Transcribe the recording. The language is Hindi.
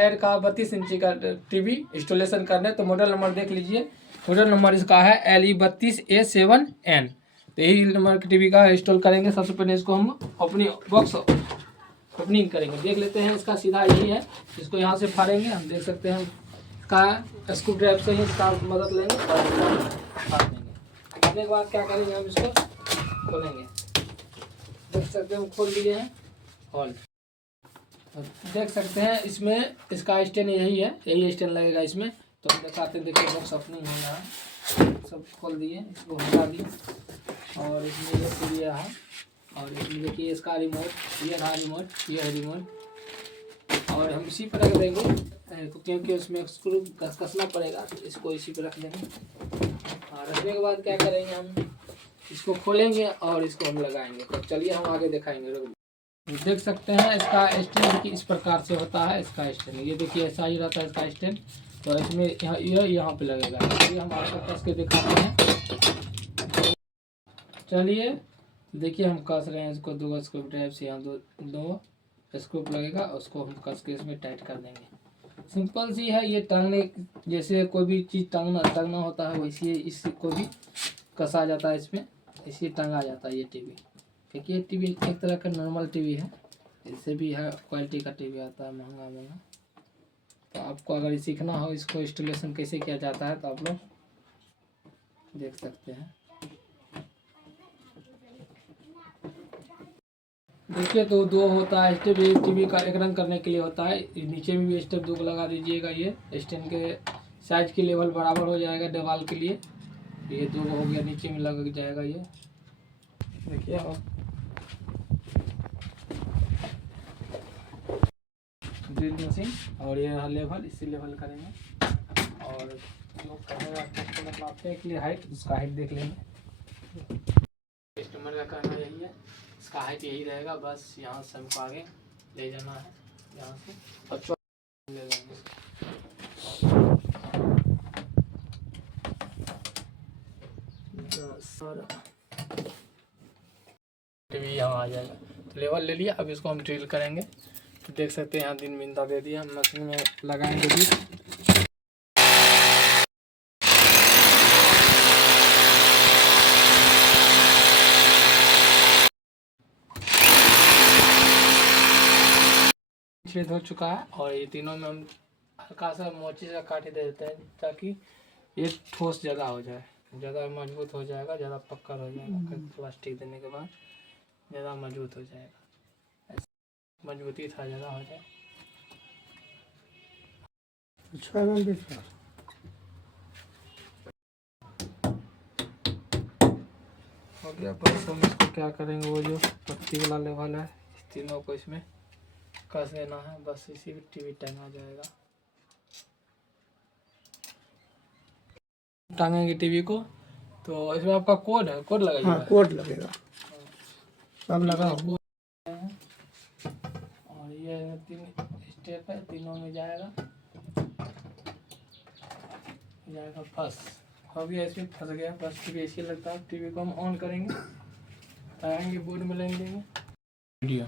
एयर का 32 इंची का टीवी इंस्टॉलेशन करना है। तो मॉडल नंबर देख लीजिए, मॉडल नंबर इसका है LE32A7N। तो यही नंबर के टीवी का इंस्टॉल करेंगे। सबसे पहले इसको हम अपनी बॉक्स ओपनिंग करेंगे, देख लेते हैं। इसका सीधा यही है, इसको यहाँ से फाड़ेंगे। हम देख सकते हैं इसका स्क्रू ड्राइवर से ही इसका मदद लेंगे और फाड़ देंगे। फाड़ने के बाद क्या करेंगे, हम इसको खोलेंगे। देख सकते हैं हम खोल लिए हैं। और देख सकते हैं इसमें इसका स्टैंड यही है, यही स्टैंड लगेगा इसमें। तो हम दिखाते हैं, देखिए बॉक्स ओपनिंग हो रहा है। सब खोल दिए, इसको हटा दिए और इसमें ये टीवी है। और इसमें देखिए इसका रिमोट, ये रहा रिमोट, ये है रिमोट। और हम इसी पर रख देंगे क्योंकि उसमें स्क्रू कसना पड़ेगा, तो इसको इसी पर रख देंगे। और रखने के बाद क्या करेंगे, हम इसको खोलेंगे और इसको हम लगाएंगे। तो चलिए हम आगे दिखाएंगे। देख सकते हैं इसका स्टैंड इस प्रकार से होता है। इसका स्टैंड ये देखिए ऐसा ही रहता है इसका स्टैंड। तो इसमें यहाँ पे लगेगा। ये हम आपको कस के दिखाते हैं। चलिए देखिए हम कस रहे हैं इसको। 2 स्क्रू ड्राइव से यहाँ दो स्क्रू लगेगा, उसको हम कस के इसमें टाइट कर देंगे। सिंपल सी है ये। टांगने जैसे कोई भी चीज़ टांगना होता है, वैसे इसको भी कसा जाता है इसमें, इसे टांगा जाता है ये टीवी। क्योंकि ये टीवी एक तरह का नॉर्मल टीवी है, इससे भी है क्वालिटी का टीवी आता है, महंगा। तो आपको अगर सीखना हो इसको इंस्टॉलेशन कैसे किया जाता है, तो आप लोग देख सकते हैं। देखिए तो 2 होता है स्टेप। एक टीवी का एक रंग करने के लिए होता है, नीचे में भी स्टेप 2 को लगा दीजिएगा। ये स्टैंड के साइज की लेवल बराबर हो जाएगा दीवार के लिए। ये 2 हो गया, नीचे में लग जाएगा ये। देखिए आप ड्रिल मशीन, और ये लेवल इसी लेवल करेंगे। और जो कैमरा को नापने के लिए हाइट, उसका हाइट देख लेंगे। कस्टमर का कहना यही है, इसका हाइट यही रहेगा। बस यहाँ से हमको आगे ले जाना है, यहाँ से और ले लेंगे। टीवी यहाँ आ जाएगा। तो लेवल ले लिया, अब इसको हम ड्रिल करेंगे। तो देख सकते हैं यहाँ 3 बिंदा दे दिया, हम मशीन में लगाएंगे भी। छेद हो चुका है और ये तीनों में हम हल्का सा मोची से काट दे देते हैं, ताकि ये ठोस जगह हो जाए, ज़्यादा मजबूत हो जाएगा, ज़्यादा पक्का हो जाएगा। प्लास्टिक देने के बाद ज़्यादा मजबूत हो जाएगा, मजबूती था ज़्यादा हो जाए। हो गया। बस हम इसको क्या करेंगे, वो जो पत्ती वाला लेवल है, इस तीनों को इसमें कस देना है। बस इसी में टीवी टांगा जाएगा। टांगेंगे टीवी को, तो इसमें आपका कोड है, कोड लगाइएगा। हाँ, कोड लगेगा, सब लगा हुआ। और ये 3 स्टेप है, तीनों में जाएगा फंस हो गया। इसमें फंस गया, बस टीवी ऐसे लगता है। टीवी को हम ऑन करेंगे, आएंगे बोर्ड में लेंगे वीडियो।